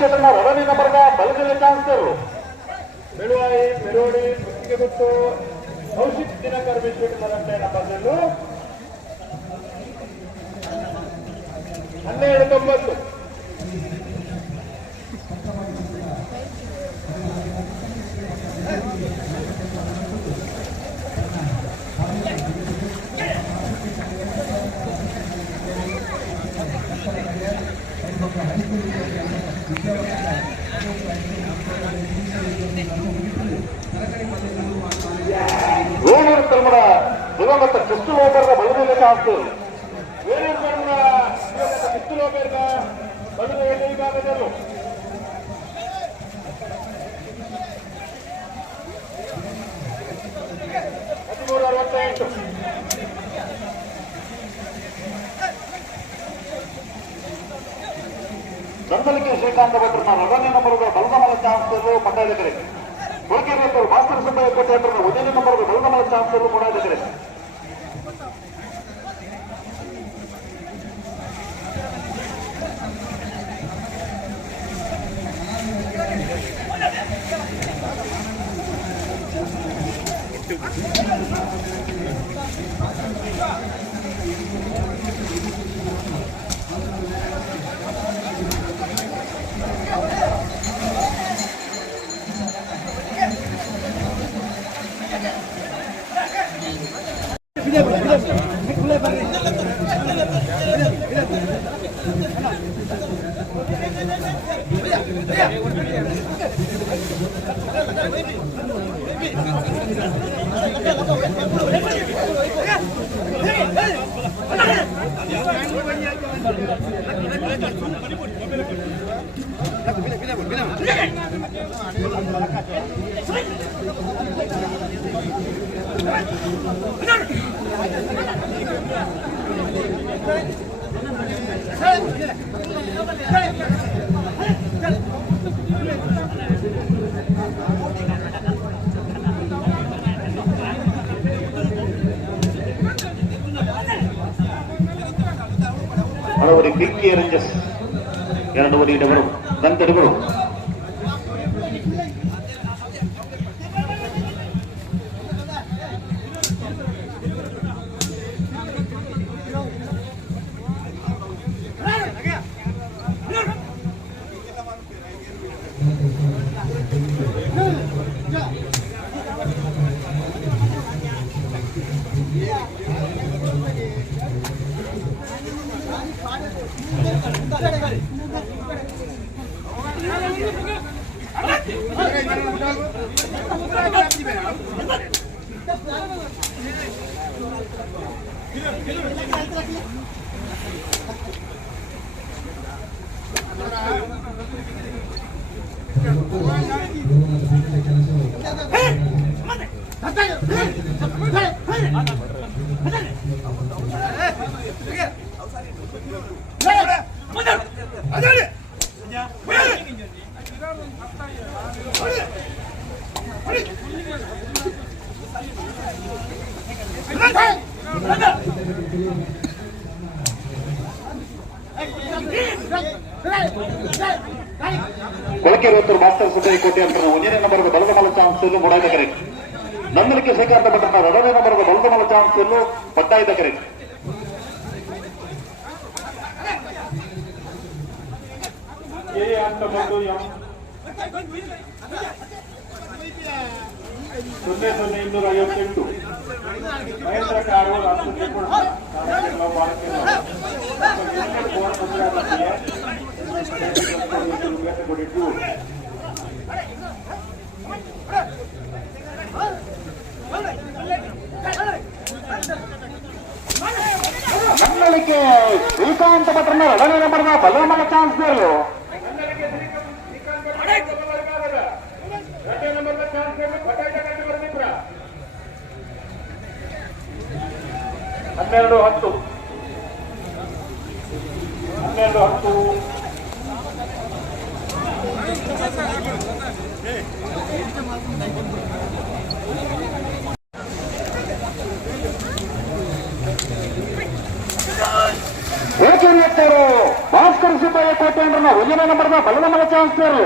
ಶೆಟ್ಟನ ಎರಡನೇ ನಂಬರ್ಗ ಬಲಗಡೆ ಚಾನ್ಸರು ಮೆಳುವಾಯಿ ಮೆರೋಡಿ ಮುತ್ತಿಗೆ ಗುಟ್ಟು ಕೌಶಿಕ್ ದಿನಕರ್ ಬಿಸ್ಕೆಟ್ ಮೊದಲನೇ ನಂಬರ್ನಲ್ಲೂ 12-9 ವೇಣೂರು ತಮ್ಮಡ ದಿವಂಗತ ಕ್ರಿಸ್ಟಲ್ ಓಬರ್ನ ಬಲಗಡೆ ಚಾನ್ಸ್ ವೇಣೂರು ತಮ್ಮಡ ಕ್ರಿಸ್ಟಲ್ ಓಬರ್ನ ಬಲಗಡೆ ವಿಭಾಗದಲ್ಲೂ 1368 ದಂಡಲಿಕೆ ಶ್ರೀಕಾಂತ ಭಟ್ರನ್ನ ಎರಡನೇ ನಂಬರ್ಗೆ ಬಲಗಮಲ ಚಾನ್ಸ್ ಪಟ್ಟಾದ ಕಡೆ ಕೊಳಕೆರೆಯವರು ಭಾಸ್ಕರ ಸುಬ್ಬಯ್ಯ ಕೋಟೆ ಹತ್ರ ಒಂದನೇ ನಂಬರ್ಗೆ ಬಲಗಮಲ ಚಾನ್ಸ್ ಕೊಡಾದ ಕಡೆ ಹಲವರಿಗೆ ಪಿಂಕಿ ರಂಜಸ್ 2 ಓಡಿದವರು ನಂತರಗಳು ಕೊಳಕೆರೆಯವರು ಭಾಸ್ಕರ ಸುಬ್ಬಯ್ಯ ಕೋಟೆ ಅಂತ 1ನೇ ನಂಬರ್ಗೆ ಬಲಗಮಲ ಚಾನ್ಸ್ ಮೂಡಾದ ಕರೆ ನಂದಲಿಕೆ ಶ್ರೀಕಾಂತ ಭಟ್ರನ್ನ 2ನೇ ನಂಬರ್ಗೆ ಬಲಗಮಲ ಚಾನ್ಸ್ ಪಟ್ಟಾಯಿದ ಕರೆ ಅಂತ ಬಂದು 00258 ಮಹೇಂದ್ರ ಕಾರವಾರ ನಂದಲಿಕೆ ಶ್ರೀಕಾಂತ ಭಟ್ರನ್ನ 2ನೇ ನಂಬರ್ನ ಬಲಗಮಲ ಚಾನ್ಸ್ ಬೇರು 12-10 ಭಾಸ್ಕರ ಸುಬ್ಬಯ್ಯ ರೂಪಾಯಿ ಕೋಟಿ ಅಂದ್ರೆ ನಾವು 1ನೇ ನಂಬರ್ದ ಬಲದ ಮಲ ಚಾನ್ಸ್ ಸೇರು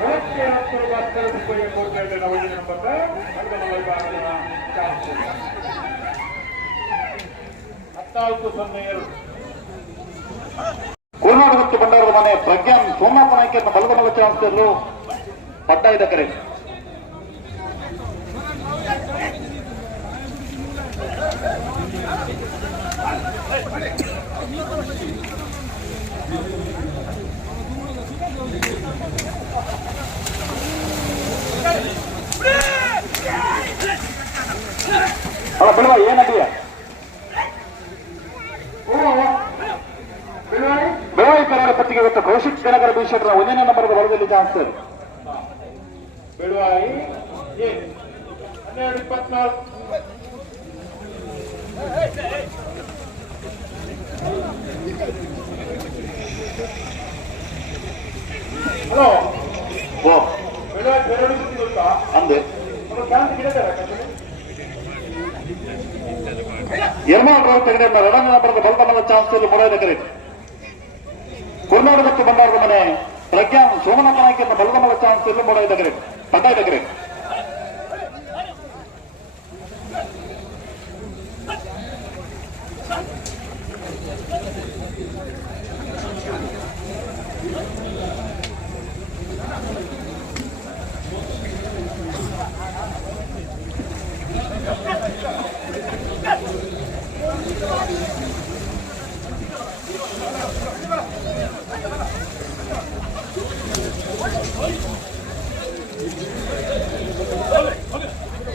10 ರೂಪಾಯಿ ಕೋಟಿ ಅಂದ್ರೆ ನಾವು 1ನೇ ನಂಬರ್ದ ಬಲದ ಮಲ ಚಾನ್ಸ್ 14-02 ಕೋರ್ನಾಡು ಮತ್ತು ಬಂಡಾರದ ಮನೆ ಪ್ರಜ್ಞಾನ್ ಸೋಮನಾಥ ನಾಯ್ಕರನ್ನ ಬಲದ ಮಲ ಚಾನ್ಸ್ ಸೇರಲು ಪಟ್ಟಾಯಿದ ಕರೆ ಅಲ್ಲ ಬಿಡುವ ಏನಡಿಯ ಬೆಳವಾಯಿ ಕನ್ನಡ ಪತ್ರಿಕೆ ಇವತ್ತು ಕೌಶಿಕ್ ಕನಗರ ಬೀಶೆಟ್ರ 1ನೇ ನಂಬರ್ದ ಬಲದಲ್ಲಿ ಚಾನ್ಸ್ ಸೇರು ಬೆಳವಾಯಿ 12-24 ಹಲೋ ಓ ಬೆಳವಾಯಿ ಬೇರೆ ಗೊತ್ತಾ ಅಂದೆ ಚಾನ್ಸ್ ಗಿಡದ ಯರ್ಮಾನ್ ರಾವ್ ತೆಗೆದ 2ನೇ ನಂಬರ್ದ ಬಲದ ಮಲ ಚಾನ್ಸ್ ಸೇರಲು ಮೊಡಾಯಿದ ಕರೆ ಕೋರ್ನಾಡು ಮತ್ತು ಬಂಡಾರದ ಮನೆ ಪ್ರಜ್ಞಾನ್ ಸೋಮನಾಥ ನಾಯ್ಕರನ್ನ ಬಲದ ಮಲ ಚಾನ್ಸ್ ಸೇರಲು ಮೊಡಾಯಿದ ಕರೆ ಪಟ್ಟಾಯಿದ ಕರೆ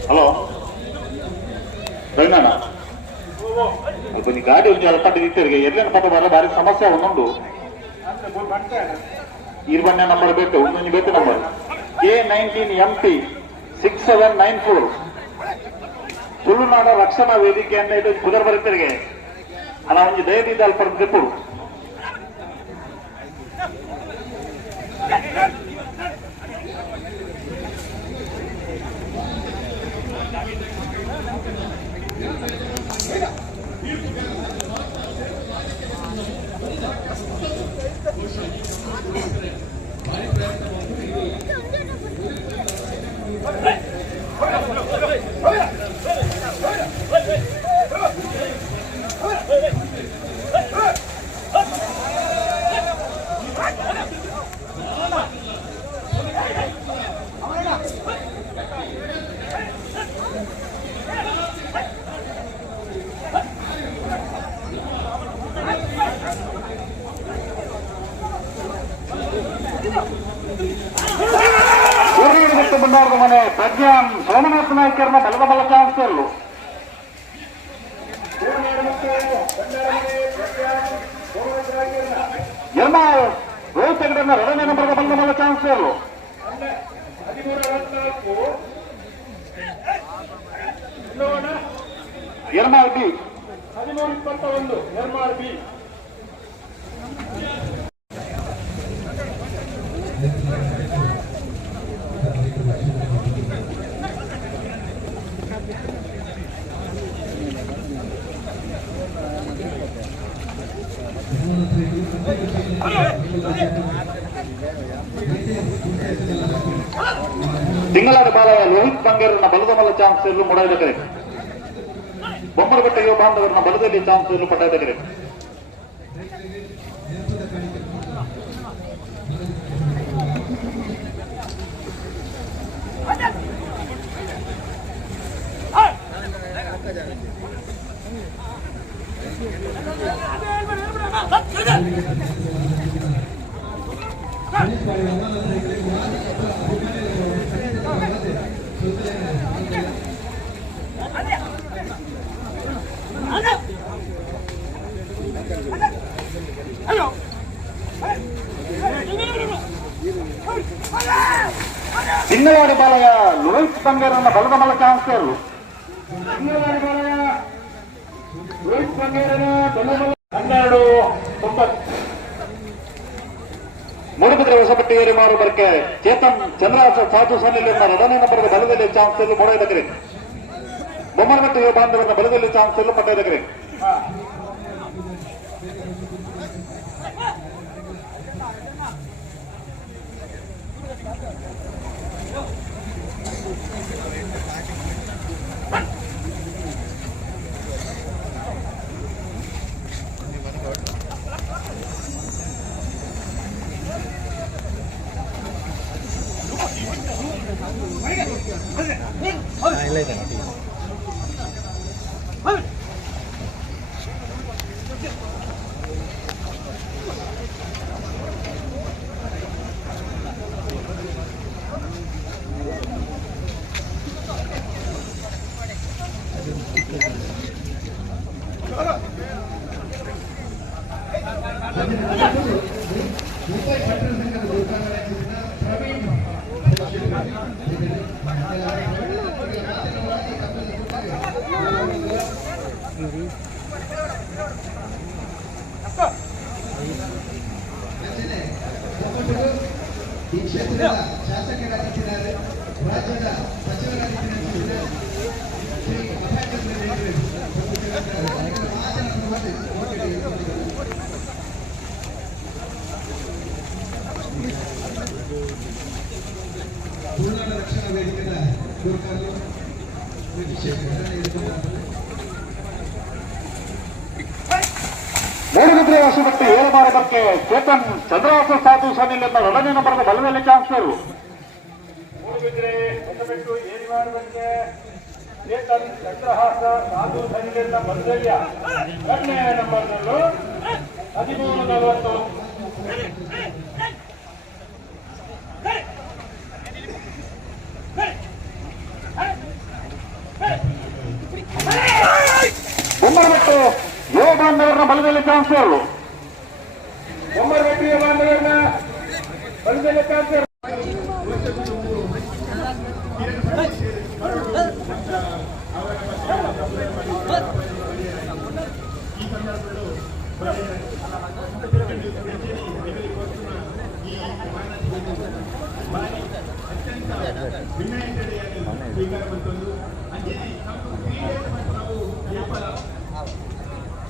ಹಲೋ ರವಿನಾಣ ಅಲ್ಪ ನೀ ಗಾಡಿ ಒಂದು ಅಲ್ಪಟ್ಟು ನಿಂತಿರ್ಗೆ ಎಲ್ಲೇನು ಪದ ಬರ ಬಾರಿ ಸಮಸ್ಯೆ ಒಂದೊಂದು ಇರ್ಬಣ್ಣ ನಂಬರ್ ಬೇಕು ಒಂದೊಂದು ಬೇಕು ನಂಬರ್ A19MT 6794 ತುಳುನಾಡ ರಕ್ಷಣಾ ವೇದಿಕೆಯನ್ನ ಇದು ಕುದರ್ ಬರುತ್ತಿರಿಗೆ ಅಲ್ಲ ಒಂದು ದಯದಿಂದ ಅಲ್ಪ ಗೆಪ್ಪುಡು ಬಂಡಾರದ ಮನೆ ಪ್ರಜ್ಞಾನ್ ಸೋಮನಾಥ ನಾಯ್ಕರನ್ನ ಬಲದ ಬಲ ಚಾನ್ಸ್ ಸೇರಲು ಯರ್ಮಾಲ್ ರೋಹಿತ್ ಹೆಗಡೆಯನ್ನ 2ನೇ ನಂಬರ್ದ ಬಲದ ಬಲ ಚಾನ್ಸ್ ಸೇರಲು ಯರ್ಮಾಲ್ ಬಿ 13-21 ಯರ್ಮಾಲ್ ಬಿ ತಿಂಗಳಾದ ಬಾಲಯ ಲೋಹಿತ್ ಬಂಗೇರನ್ನ ಬಲದ ಮಲ ಚಾನ್ಸ್ ಸೇರಲು ಮೊಡಾಯಿದ ಕರೆ ಬೊಮ್ಮರಗುಟ್ಟ ಯುವ ಬಾಂಧವರನ್ನ ಬಲದಲ್ಲಿ ಚಾನ್ಸ್ ಸೇರಲು ಪಟ್ಟಾಯಿದ ಕರೆ ಚಿನ್ನವಾಡಿ ಬಾಲಯ ಲೋಹಿತ್ ಬಂಗೇರನ್ನ ಬಲದ ಮಲ ಚಾನ್ಸ್ ಸೇರಲು ಚಿನ್ನವಾಡಿ ಬಾಲಯ ಲೋಹಿತ್ ಬಂಗೇರನ 12-9 ಮೂಡುಬಿದ್ರೆ ಹೊಸಪಟ್ಟಿ ಏರಿ ಮಾರು ಬರ್ಕೆ ಚೇತನ್ ಚಂದ್ರಾಸ ಸಾಧು ಸನ್ನಿಲಿಂದ 2ನೇ ನಂಬರ್ಗೆ ಬಲದಲ್ಲಿ ಚಾನ್ಸ್ ಸೇರಲು ಮೊಡಾಯಿದ ಕರೆ ಬೊಮ್ಮರಗಟ್ಟಿ ಬಾಂಧವರನ್ನ ಬಲದಲ್ಲಿ ಚಾನ್ಸ್ ಸೇರಲು ಪಟ್ಟಾಯಿದ ಕರೆ ಈ ಕ್ಷೇತ್ರದ ಶಾಸಕರಾಗಿದ್ದಾರೆ, ರಾಜ್ಯದ ಸಚಿವರಾಗಿದ್ದಾರೆ. ಪೂರ್ಣ ರಕ್ಷಣಾ ವೇದಿಕೆಯ ಗೋರ್ಖಾಲು ಮೂಡುಬಿದ್ರೆ ವಶಪಟ್ಟು 7 ಭಾರತಕ್ಕೆ ಚೇತನ್ ಚಂದ್ರವಾಸ ಸಾಧು ಸನಿಲಿಂದ 2ನೇ ನಂಬರ್ನ ಬಲದಲ್ಲಿ ಚಾನ್ಸರು. ಮೂಡುಬಿದ್ರೆ ಹೊಸಬೆಟ್ಟು 7 ಭಾರತಕ್ಕೆ ಚೇತನ್ ಚಂದ್ರಹಾಸ ಸಾಧು ಸನಿಲಿಂದ ಬಲದಲ್ಲಿಯ 2ನೇ ನಂಬರ್ನಲ್ಲೂ 13:40. ಬೊಮ್ಮರಬೆಟ್ಟು ಯುವ ಬಾಂಧವರನ್ನ ಬಲದಲ್ಲಿ ಚಾನ್ಸರು. ಬೊಮ್ಮರಬೆಟ್ಟು ಯುವ ಬಾಂಧವರನ್ನ ಬಲದಲ್ಲಿ ಚಾನ್ಸರು.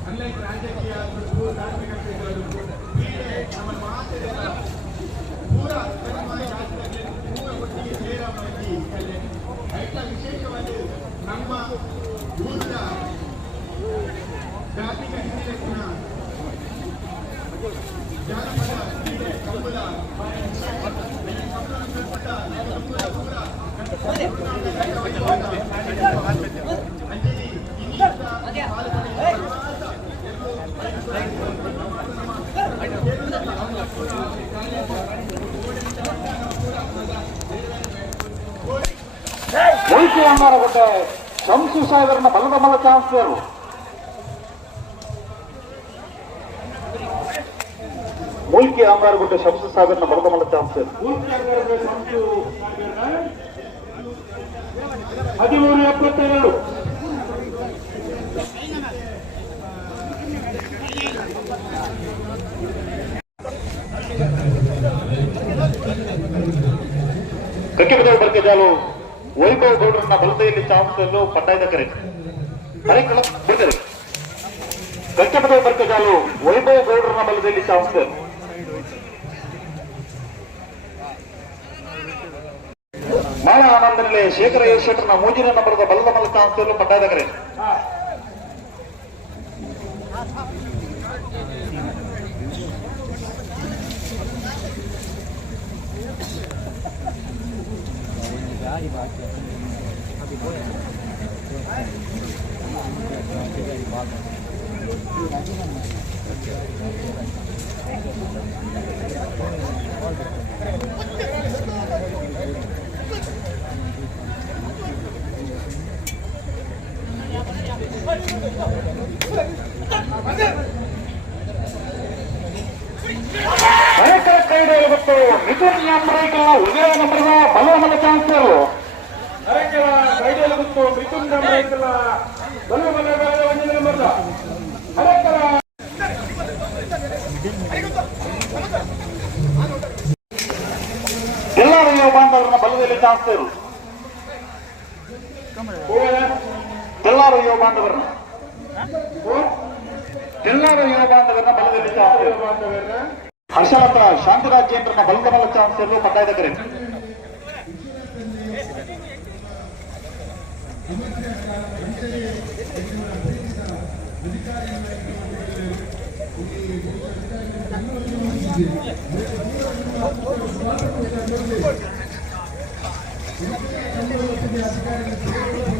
ಅನೇಕ ರಾಜಕೀಯ ಮತ್ತು ಧಾರ್ಮಿಕ ಕ್ಷೇತ್ರಗಳು ಕ್ರೀಡೆ ನಮ್ಮ ಮಾತೆಲ್ಲ ಪೂರ ಒಟ್ಟಿಗೆ ಸೇರವಾಗಿ ಐಟ ವಿಶೇಷವಾಗಿ ನಮ್ಮ ಊರಿನ ಧಾರ್ಮಿಕ ಹಿನ್ನೆಲೆಯ ಜಾನಪದ ಕ್ರೀಡೆ ಕಂಬಳ ಮೊಯ್ಕೆ ಅಮ್ಮಾರಗುಡ್ಡೆ ಶಂಸು ಸಾಹೇಬರನ್ನ ಬಲದ ಮಲ್ಲ ಚಾನ್ಸರು. ಮೊಯ್ಕೆ ಅಮ್ಮಾರಗುಡ್ಡೆ ಶಂಸು ಸಾಹೇಬರನ್ನ ಬಲದ ಮಲ್ಲ ಚಾನ್ಸರು. 13:72. ಕಕ್ಕೆಬದವ ಬರ್ಕೆಜಾಲು ವೈಭವ್ ಗೌಡ್ರನ್ನ ಬಲತೆಯಲ್ಲಿ ಚಾನ್ಸಲು ಪಟ್ಟಾಯ್ದ ಕರೆ ಹರಿಕಳ ಬಿಡ್ತಾರೆ. ಕಕ್ಕೆಬದವ ಬರ್ಕೆಜಾಲು ವೈಭವ್ ಗೌಡ್ರನ್ನ ಬಲದಲ್ಲಿ ಚಾನ್ಸಲ್. ಮಾಳ ಆನಂದನಲ್ಲಿ ಶೇಖರ ಶೆಟ್ಟರ್ನ ಮೂಜಿನ ನಂಬರದ ಬಲದ ಮಲ್ಲ ಚಾನ್ಸಲು ಪಟ್ಟಾಯ್ದ ಕರೆ. ಕೈಡೆಯಲ್ಲಿ ಗೊತ್ತು ಮಿಥುನ್ ಎಂಬ್ರೈಕಲ್ ಉದಯ ನಂಬರ್ನ ಬಲದ ಮಲ್ಲ ಚಾನ್ಸರು. ಕೈಡೆಯಲ್ಲಿ ಗೊತ್ತು ಮಿಥುನ್ ರೈತಲ್ಲ ಬಲ ಬಲ ಒಂದೇ ನಂಬರ್ ಎಲ್ಲರೂ ಯುವ ಬಾಂಧವರನ್ನ ಬಲದಲ್ಲಿ ಚಾನ್ಸರು. ಎಲ್ಲರೂ ಯುವ ಬಾಂಧವರನ್ನ ಬಲದಲ್ಲಿ ಚಾನ್ಸರು. ಹರ್ಷಲತ್ರ ಶಾಂತಿರಾಜೇಂದ್ರನ ಬಲದ ಮಲ್ಲ ಚಾನ್ಸರು ಪಟ್ಟಾಯ್ದ ಕರೆ. ಅಧಿಕಾರಿಗಳು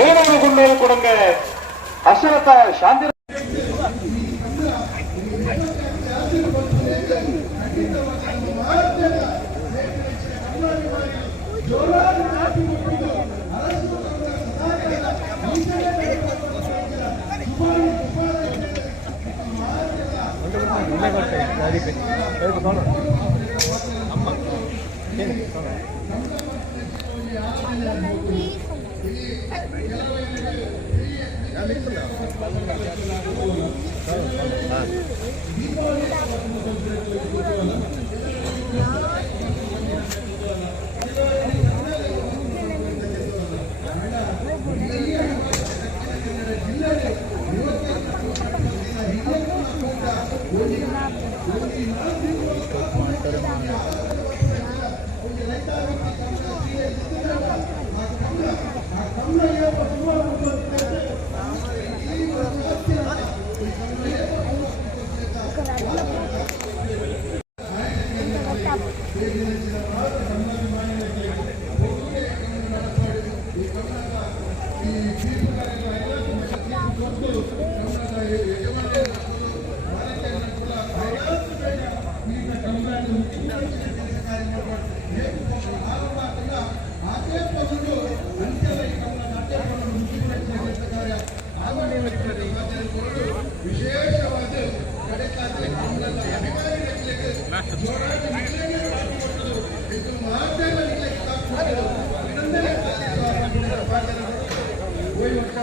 ಏನಾದ್ರು ಗುಂಡೂರು ಕೊಡಂಗೆ ಅಶ್ವಥ ಶಾಂತಿ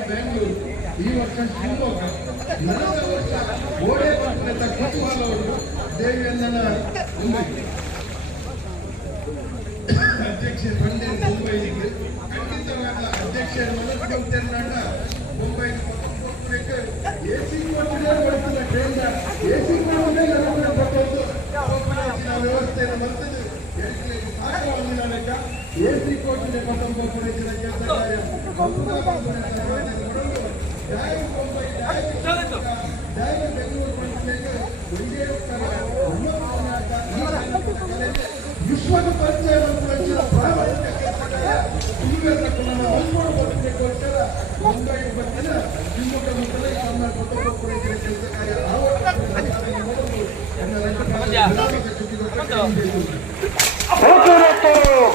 ಬೆಂಗಳೂರು ಈ ವರ್ಷ ಶಿವಮೊಗ್ಗ ನಾಲ್ಕು ವರ್ಷ ಗೋಡೆ ಪಟ್ಟಣದ ಕುತೂಹಲವರು ದೇವಿಯಂದನ ಮುಂಬೈ ಅಧ್ಯಕ್ಷ ಬಂದೆ ಮುಂಬೈಗೆ ಖಂಡಿತವಾದ ಅಧ್ಯಕ್ಷರ ಮನಸ್ಸುಂಟೆನ್ನಣ್ಣ ಮುಂಬೈ ಎಸಿ ಕೋಟಿಗೆ ಬರ್ತದೆ ಟ್ರೈನ್ ಎಸಿ ಕೋಟಿಗೆ ನಮಗೆ ಕೊಟ್ಟದ್ದು ವ್ಯವಸ್ಥೆಯನ್ನು ಬರ್ತದೆ ಎಸಿ ಕೋಟಿಗೆ ಕೊಟ್ಟಂತ ಪೂರೈಸಿದ ಕೆಲಸ ಕಾರ್ಯ ವಿಶ್ವದ ಪರಿಚಯವನ್ನು ಪ್ರಾಮಾಣಿಕ ಕೆಲಸಗೋಸ್ಕರ ಮುಂಬೈ ಬರ್ತಿನ ಶಿವಮೊಗ್ಗ ಮುಟ್ಟಲೆ ತಮ್ಮ ಕೊಟ್ಟು ಪೂರೈಸಿದ ಕೆಲಸ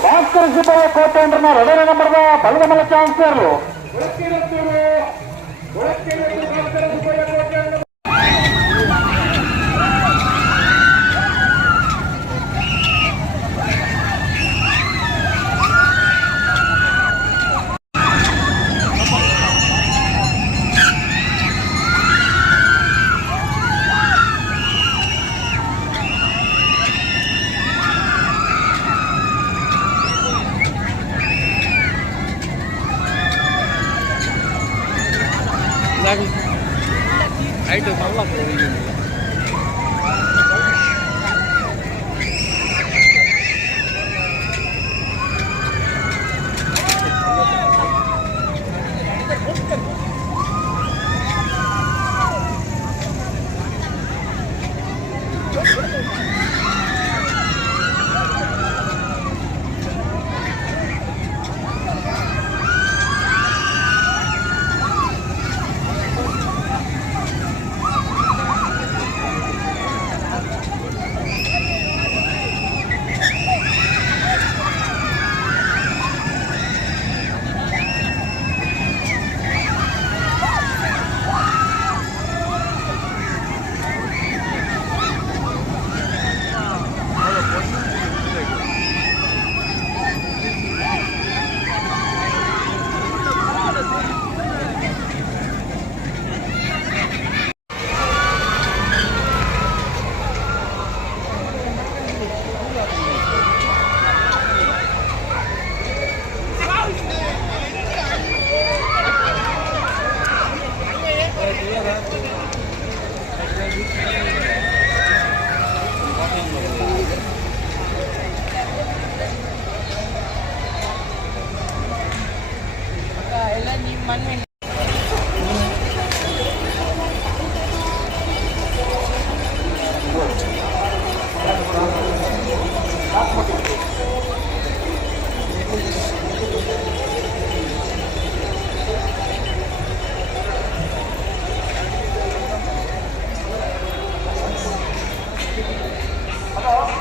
ಭಾಸ್ಕರ ಸುಬ್ಬಯ್ಯ ಕೋಟೆಂಡ್ರನ ಎರಡನೇ ನಂಬರ್ದ ಬಲಗಮಲ ಚಾನ್ಸರ್ ಆಯ್ತು ಹಾಕ್ಬಿಟ್ಟು